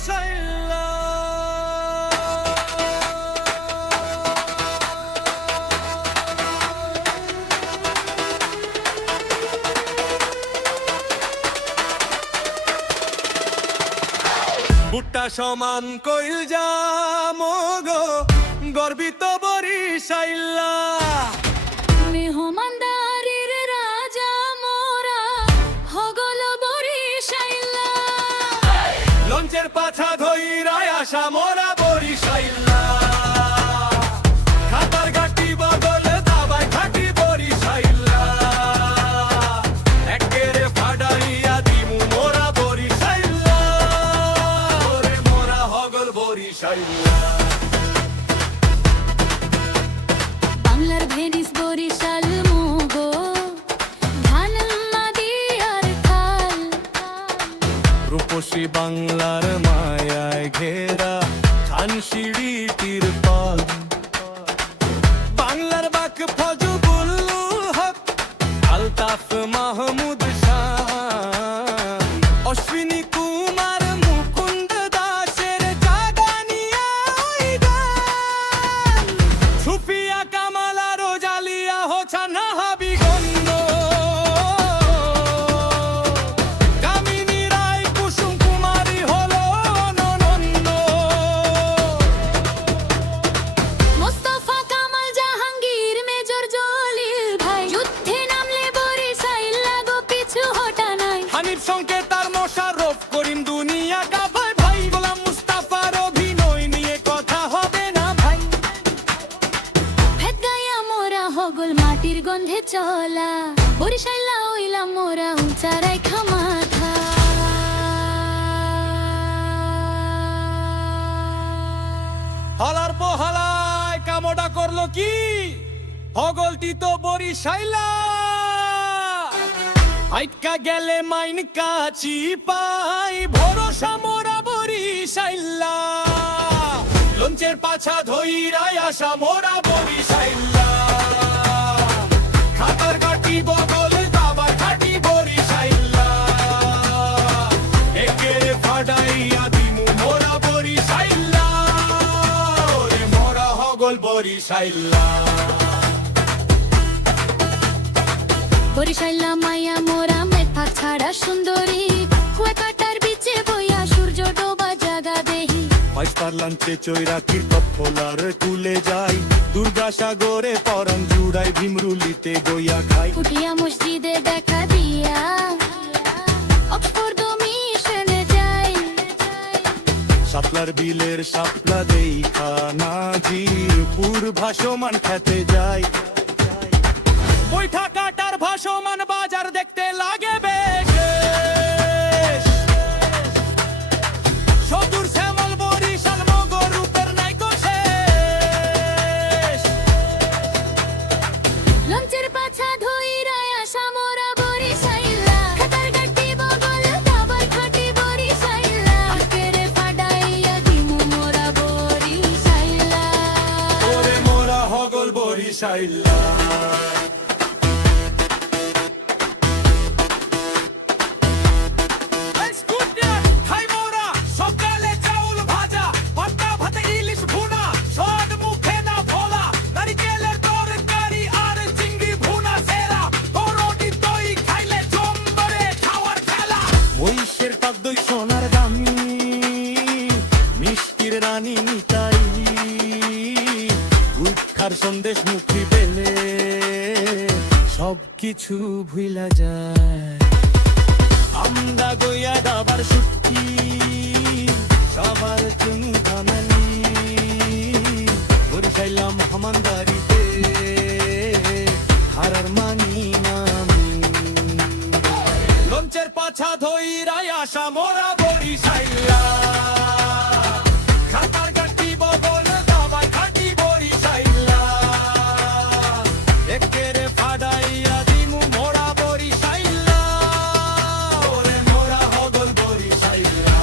বরিশাইল্লা। বুট্টা সমান কইল যামগো গর্বিত বরিশাইল্লা। মেহমানদারির রাজা মোরা হগল বরিশাইল্লা। লঞ্চের পাছা ধইরায় আসা মোরা বরিশাইল্লা। খাতার ঘাটি বদল দাবাই ঘাটি বরিশাইল্লা। একেরে ফাডাইয়া দিমু মোরা বরিশাইল্লা। ওরে মোরা হগল বরিশাইল্লা। বাংলার ভেনিস বরিশাল মোগো ধান মাদিয়ার খাল। রূপসী বাংলার মায়ায় ঘেরা খানসিড়ি তিরপাল। বাংলার বাক ফজবুল হক আলতাফ মাহমুদ শাহ। অশ্বিনী কুমার মুকুন্দ দাসের জাগানিয়া ওই গান। সুফিয়া কামালা রোজালিয়া হোছানা হাবিগঞ্জ। কামিনী রায় কুসুম কুমারী হলো অননন্দ। মোস্তফা কামাল জাহাঙ্গীর মেজর জলিল ভাই। যুদ্ধে নামলে বরিশাইল্লা গো পিছু হটা নাই। হানিফ সংকেত তার মোশাররফ করিম দুনিয়া গাভায় ভাই। গোলাম মুস্তাফার অভিনয় নিয়ে কথা হবে না ভাই। ভেদ গায়া মোরা হগল মাটির গন্ধে চলা। বরিশাইল্লা হইলাম মোরা উঁচা রাইখা মাথা। হালার পোহালায় কামটা করলো কি হগলটি তো বরিশাইল্লা। আইটকা গেলে মাইন কাছি পাই ভরসা মোরা বরিশাইল্লা। লঞ্চের পাছা ধইরায় আসা মোরা বরিশাইল্লা। খাতার ঘাটি বগল দাবার ঘাটি বরিশাইল্লা। একেরে ফাডাইয়া দিমু মোরা বরিশাইল্লা। ওরে মোরা হগল বরিশাইল্লা। বরিশাইল্লা মায়া মোরা মেথা ছাড়া সুন্দরী। কুয়াকাটার বিচে বইয়া সূর্য ডোবা জাগা দেহি। পাইস্তার লাঞ্চে চৈরাকির কফলার কুলে যাই। দুর্গাসাগরে পরম জুড়াই ভীমরুলিতে গইয়া খাই। কুটিয়া মসজিদে দেখা দিয়া অক্সফোর্ড মিশনে যাই। শাপলার বিলের শাপলা দেখা নাজির পুর ভাসমান খেতে যাই। বৈঠা কাটার ভাসমান বাজার দেখতে লাগে বেশ। সদূর শ্যামল বরিশাল মগো রূপের নাইকো শেষ। লঞ্চের পাছা ধইরায় আসা মোরা বরিশাইল্লা। খাতার ঘাটি বগল দাবার ঘাটি বরিশাইল্লা। আকেরে ফাডাইয়া দিমু মোরা বরিশাইল্লা। ওরে মোরা হগল বরিশাইল্লা। মহিষের পাদ্যই সোনার দামি মিষ্টির রানী নিতাই। উৎখার সন্দেশ মুখী পেলে সবকিছু ভুলা যায়। আমরা গইয়া দাবার সুটকি সবার চুনি থানানি। বরিশাইল্লা মহামানদারিতে হারার মানি নামি। লঞ্চের পাছা ধইরায় আসা মোরা বরিশাইল্লা। খাতার ঘাটি বগল দাবার ঘাটি বরিশাইল্লা। একেরে ফাডাইয়া দিমু মোরা বরিশাইল্লা। ওরে মোরা হগল বরিশাইল্লা।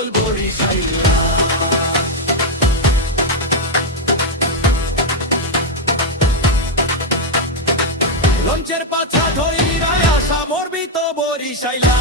বগল বরিশাইল্লা লঞ্চের পাছা ধইরায় আসা মরবি তো বরিশাইলা